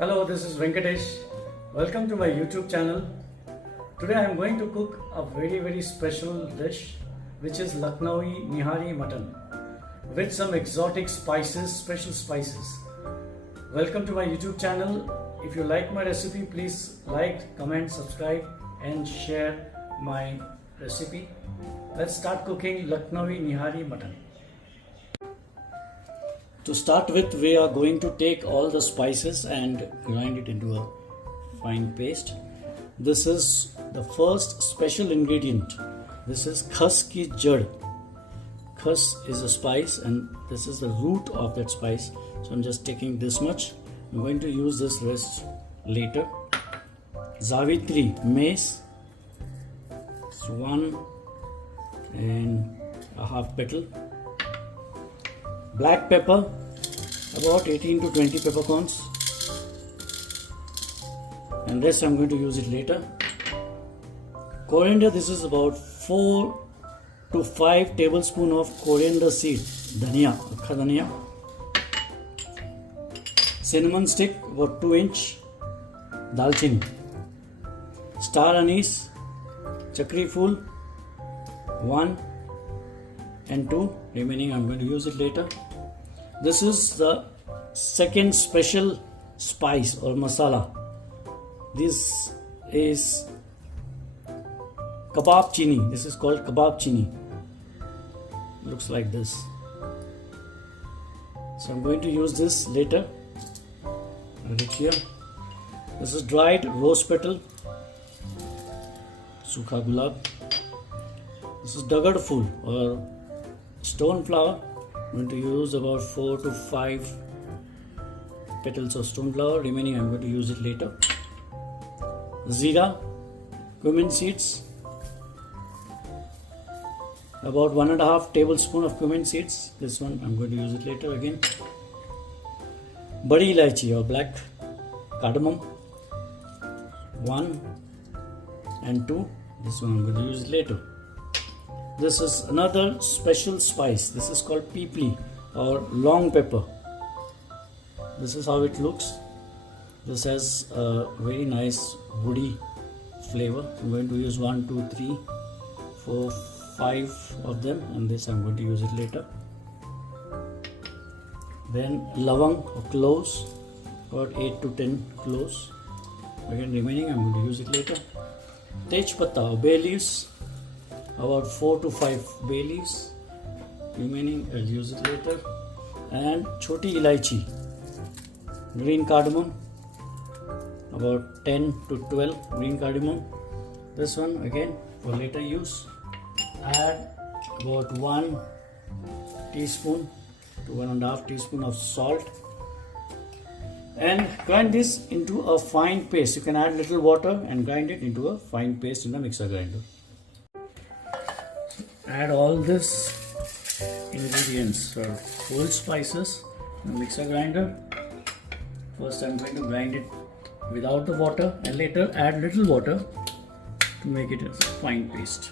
Hello, this is Venkatesh. Welcome to my YouTube channel. Today I am going to cook a very special dish which is Lucknowi Nihari mutton with some exotic spices, special spices. Welcome to my YouTube channel. If you like my recipe, please like, comment, subscribe and share my recipe. Let's start cooking Lucknowi Nihari mutton. To start with, we are going to take all the spices and grind it into a fine paste. This is the first special ingredient. This is Khas ki jad. Khas is a spice and this is the root of that spice. So I'm just taking this much. I'm going to use this rest later. Javitri, mace. It's 1.5 petal. Black pepper, about 18 to 20 peppercorns, and rest I'm going to use it later. Coriander, this is about 4 to 5 tablespoons of coriander seed, Dhaniya, Dhaniya. Cinnamon stick, about 2-inch, Dal Chini. Star anise, Chakri, Phool, 1 and 2, remaining I'm going to use it later. This is the second special spice or masala. This is Kabab Chini. This is called Kabab Chini. Looks like this. So I'm going to use this later. Right here. This is dried rose petal, Sukha Gulab. This is Dagad Phool or stone flower. I'm going to use about 4 to 5 petals of stone flower. Remaining I'm going to use it later. Jeera, cumin seeds. About 1.5 tablespoon of cumin seeds. This one I'm going to use it later again. Badi Elaichi or black cardamom. 1 and 2. This one I'm going to use it later. This is another special spice. This is called Peepli or long pepper. This is how it looks. This has a very nice woody flavor. I'm going to use 1, 2, 3, 4, 5 of them, and this I'm going to use it later. Then Lawang or cloves, about 8 to 10 cloves. Again, remaining I'm going to use it later. Tej Patta or bay leaves, about 4 to 5 bay leaves. Remaining I'll use it later. And Choti Elaichi, green cardamom, about 10 to 12 green cardamom. This one again for later use. Add about 1 teaspoon to 1.5 teaspoon of salt and grind this into a fine paste. You can add little water and grind it into a fine paste in the mixer grinder. Add all this ingredients or whole spices in the mixer grinder. First I'm going to grind it without the water and later add little water to make it a fine paste.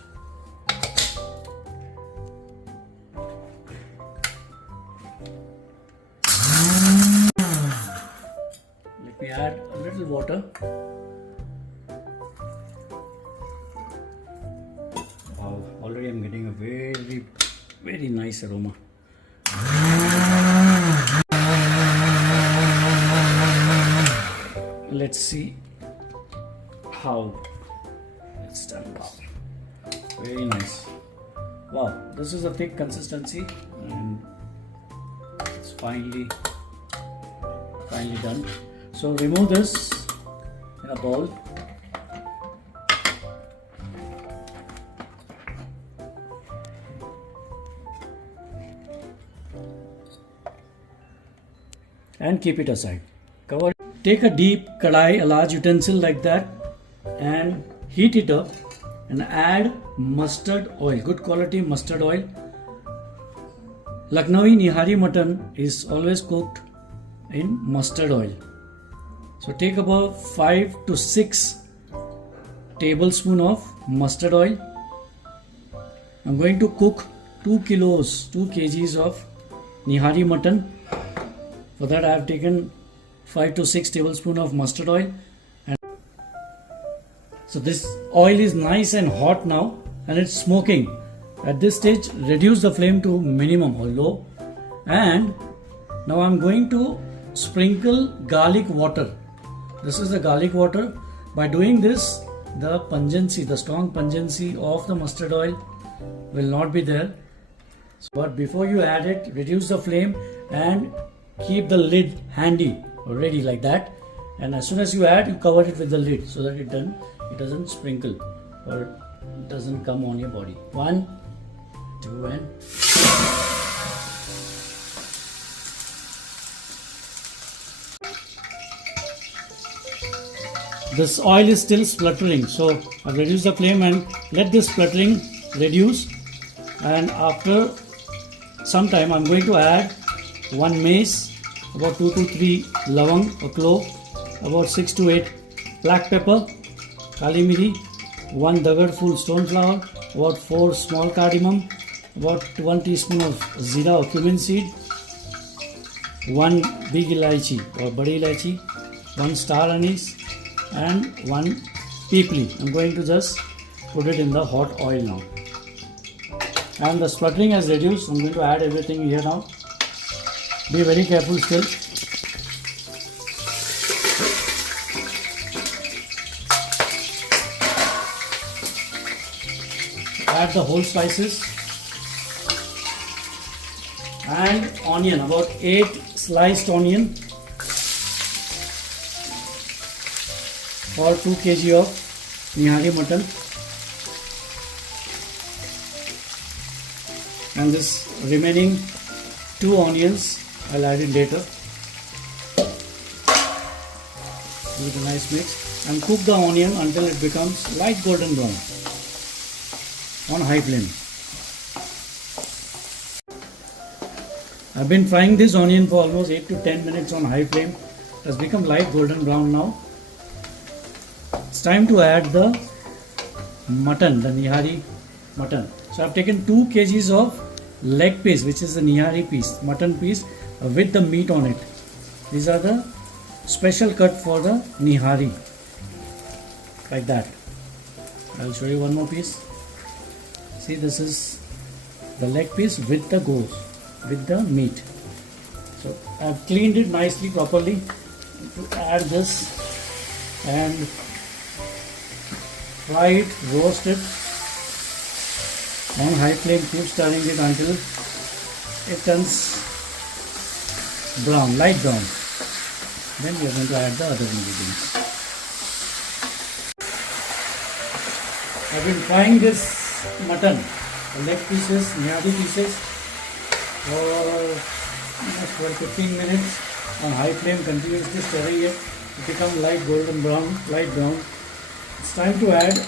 Let me add a little water. Wow, already I'm getting a very nice aroma. Let's see how it's done. Wow, very nice. Wow, this is a thick consistency and it's finally done. So remove this in a bowl. And keep it aside. Cover. Take a deep kadai, a large utensil like that, and heat it up and add mustard oil, good quality mustard oil. Lucknowi Nihari mutton is always cooked in mustard oil. So take about 5 to 6 tablespoons of mustard oil. I'm going to cook 2 kgs of Nihari mutton. For that I have taken 5 to 6 tablespoons of mustard oil. And so this oil is nice and hot now and it's smoking. At this stage, reduce the flame to minimum or low. And now I'm going to sprinkle garlic water. This is the garlic water. By doing this, the pungency, the strong pungency of the mustard oil will not be there. But before you add it, reduce the flame and keep the lid handy or ready like that. And as soon as you add, you cover it with the lid so that it doesn't sprinkle or doesn't come on your body. 1, 2, and this oil is still spluttering, so I've reduced the flame and let this spluttering reduce. And after some time, I'm going to add 1 mace, about 2 to 3 Lawang or clove, about 6 to 8 black pepper, Kaali Miri, 1 Dagad Phool stone flower, about 4 small cardamom, about 1 teaspoon of Jeera or Cumin seed, 1 big Elaichi or Badi Elaichi, 1 star anise, and 1 Peepli. I'm going to just put it in the hot oil now. And the spluttering has reduced. I'm going to add everything here now. Be very careful still. Add the whole spices and onion, about 8 sliced onion for 2 kg of Nihari mutton, and this remaining 2 onions I'll add it later. Give it a nice mix and cook the onion until it becomes light golden brown on high flame. I've been frying this onion for almost 8 to 10 minutes on high flame. It has become light golden brown now. It's time to add the mutton, the Nihari mutton. So I've taken 2 kgs of leg piece, which is the Nihari piece, mutton piece with the meat on it. These are the special cut for the Nihari, like that. I'll show you one more piece. See, this is the leg piece with the ghost, with the meat. So I've cleaned it nicely, properly. To add this and fry it, roast it on high flame. Keep stirring it until it turns brown, light brown. Then we are going to add the other ingredients. I've been frying this mutton, the leg pieces, Nihari pieces, for almost 15 minutes on high flame, continuously stirring it to become light golden brown, light brown. It's time to add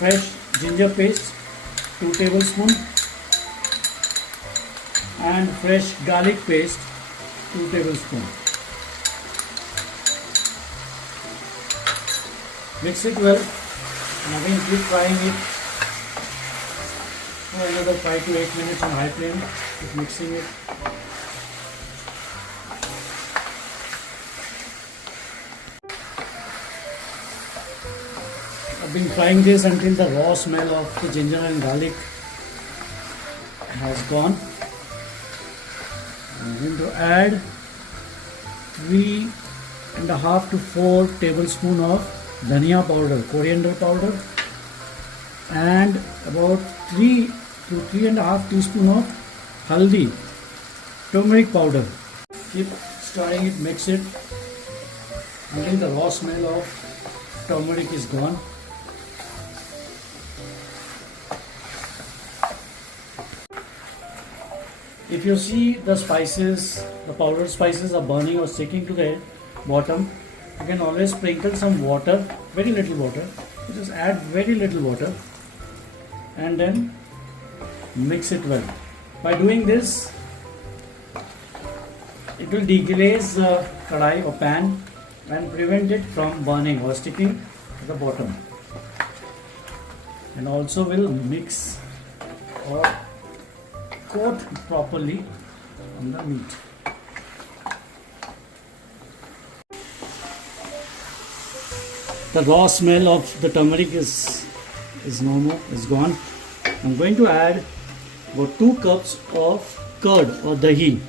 fresh ginger paste, 2 tablespoons, and fresh garlic paste, 2 tablespoons. Mix it well and again keep frying it for another 5 to 8 minutes on high flame. Keep mixing it. I've been frying this until the raw smell of the ginger and garlic has gone. I'm going to add 3.5 to 4 tablespoons of Dhaniya powder, Coriander powder, and about 3 to 3.5 teaspoons of Haldi, turmeric powder. Keep stirring it, mix it until the raw smell of turmeric is gone. If you see the spices, the powdered spices are burning or sticking to the bottom, you can always sprinkle some water, very little water. You just add very little water and then mix it well. By doing this, it will deglaze the kadai or pan and prevent it from burning or sticking to the bottom, and also will mix or coat properly on the meat. the raw smell of the turmeric is no more, is gone. I'm going to add about 2 cups of curd or dahi.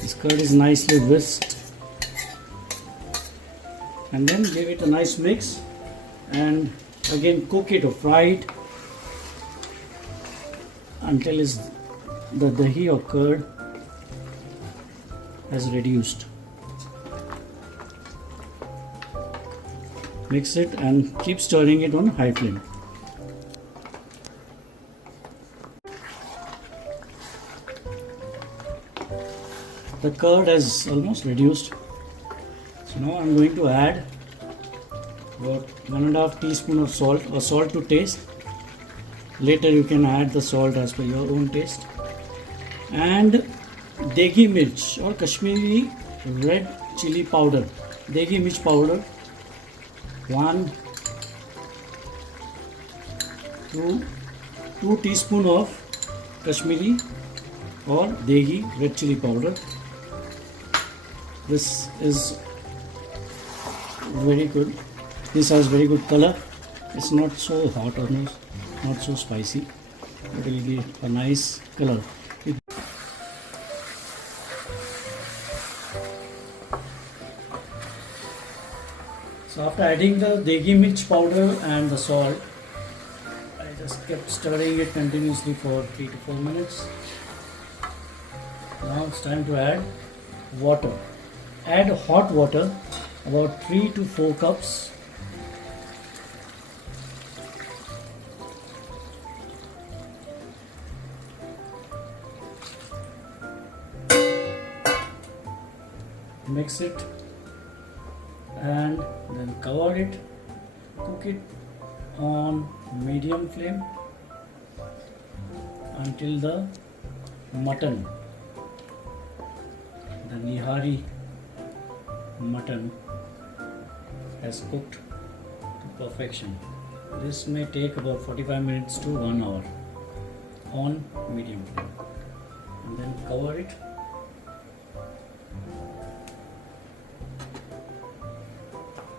This curd is nicely whisked, and then give it a nice mix, and again cook it or fry it until the dahi or curd has reduced. Mix it and keep stirring it on high flame. The curd has almost reduced. So now I'm going to add about 1.5 teaspoon of salt or salt to taste. Later you can add the salt as per your own taste. And degi mirch or Kashmiri Red Chili powder. Degi mirch powder. 2 teaspoon of Kashmiri or Degi Red Chili powder. This is very good. This has very good color. It's not so hot or not so spicy, but it will give a nice color. So after adding the degi mirch powder and the salt, I just kept stirring it continuously for 3 to 4 minutes. Now it's time to add water. Add hot water, about 3 to 4 cups. Mix it and then cover it. Cook it on medium flame until the mutton, the Nihari mutton, has cooked to perfection. This may take about 45 minutes to 1 hour on medium flame, and then cover it.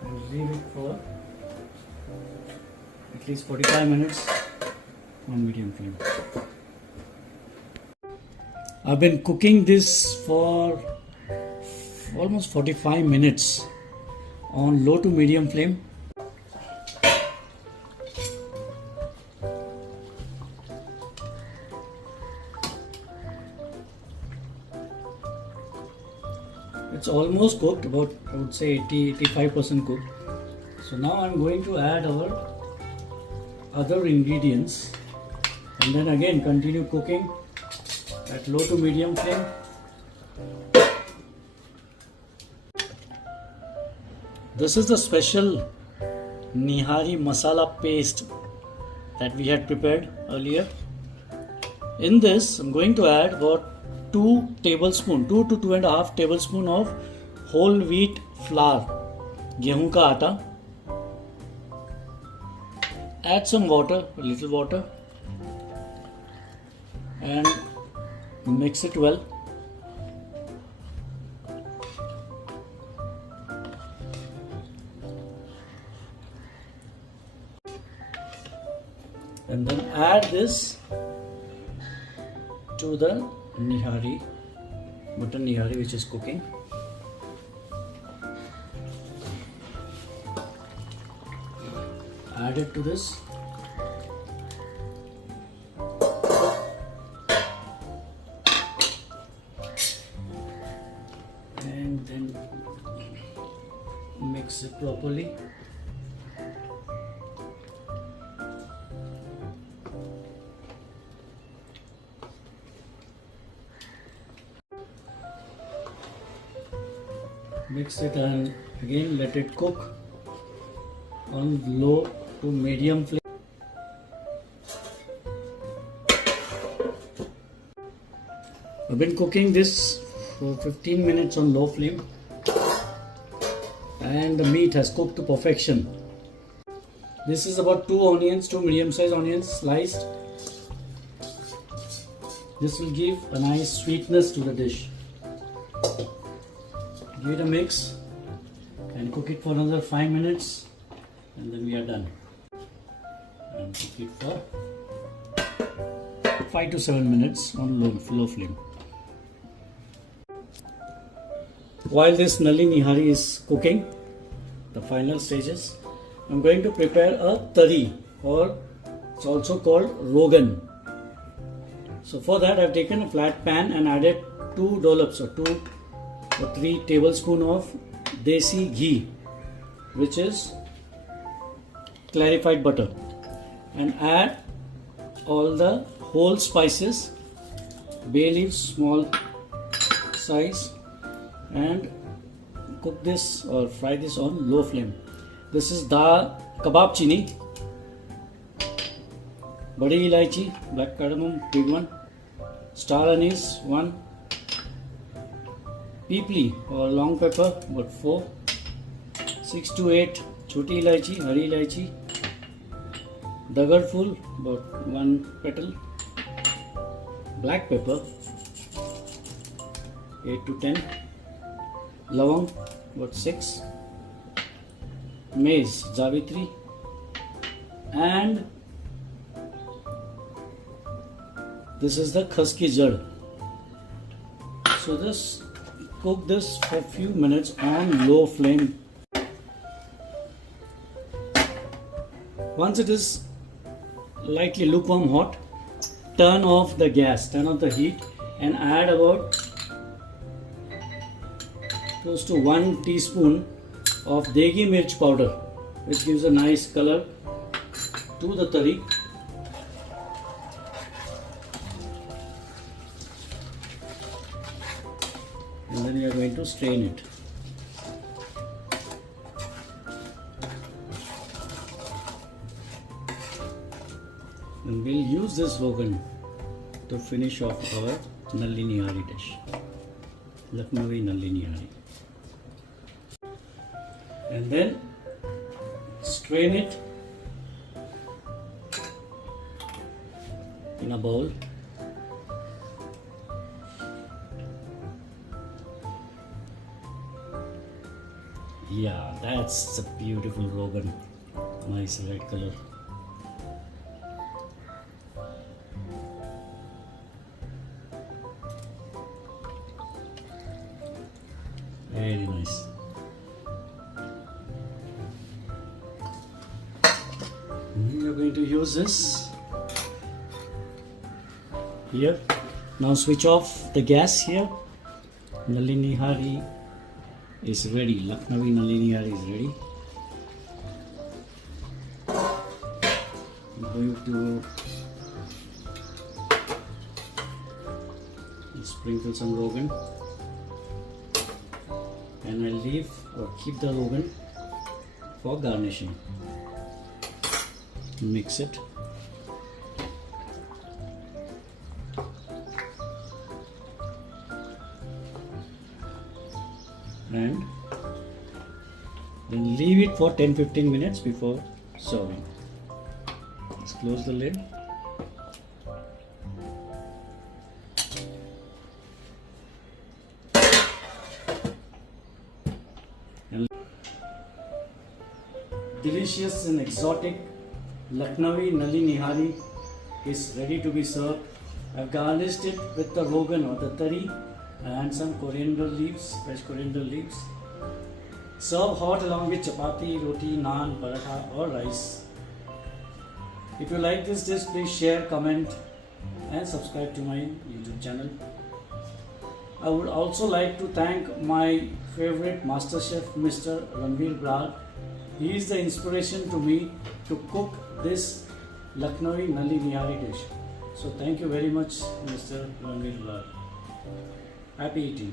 And leave it for at least 45 minutes on medium flame. I've been cooking this for almost 45 minutes on low to medium flame. It's almost cooked, about I would say 80-85% cooked. So now I'm going to add our other ingredients and then again continue cooking at low to medium flame. This is the special Nihari masala paste that we had prepared earlier. In this, I'm going to add about 2 to 2.5 tablespoon of whole wheat flour, गेहूं का आटा. Add some water, a little water, and mix it well. And then add this to the Nihari, mutton Nihari which is cooking. Add it to this. And then mix it properly. Mix it and again let it cook on low to medium flame. I've been cooking this for 15 minutes on low flame and the meat has cooked to perfection. This is about 2 medium sized onions sliced. This will give a nice sweetness to the dish. Give it a mix and cook it for another 5 minutes, and then we are done. And cook it for 5 to 7 minutes on low flame. While this Nalli Nihari is cooking, the final stages, I'm going to prepare a tari, or it's also called rogan. So for that I've taken a flat pan and added 2 dollops or 2 or 3 tablespoons of desi ghee, which is clarified butter, and add all the whole spices, bay leaves small size, and cook this or fry this on low flame. This is Kabab Chini, Badi Elaichi, black cardamom, big one, star anise 1, Peepli or long pepper about 4, 6 to 8 Choti Elaichi, Hari Elaichi, Dagad Phool about 1 petal, black pepper 8 to 10, Lawang about 6, Mace, Javitri, and this is the Khas ki jad. So just cook this for a few minutes on low flame. Once it is lightly lukewarm hot, turn off the gas, turn off the heat, and add about close to 1 teaspoon of degi mirch powder, which gives a nice color to the tari. And then you are going to strain it. And we'll use this rogan to finish off our Nalli Nihari dish, Lucknowi Nalli Nihari. And then strain it in a bowl. Yeah, that's a beautiful rogan, nice red color. Very nice. We are going to use this here. Now switch off the gas here. Nalli Nihari is ready. Lucknowi Nalli Nihari is ready. I'm going to sprinkle some rogan, and I'll leave or keep the rogan for garnishing. Mix it. And then leave it for 10-15 minutes before serving. Let's close the lid. And delicious and exotic Lucknowi Nalli Nihari is ready to be served. I've garnished it with the rogan or the tari and some coriander leaves, fresh coriander leaves. Serve hot along with chapati, roti, naan, paratha or rice. If you like this dish, please share, comment and subscribe to my YouTube channel. I would also like to thank my favorite master chef, Mr. Ranveer Brar. He is the inspiration to me to cook this Lucknowi Nalli Nihari dish. So thank you very much, Mr. Ranveer Brar. Happy eating.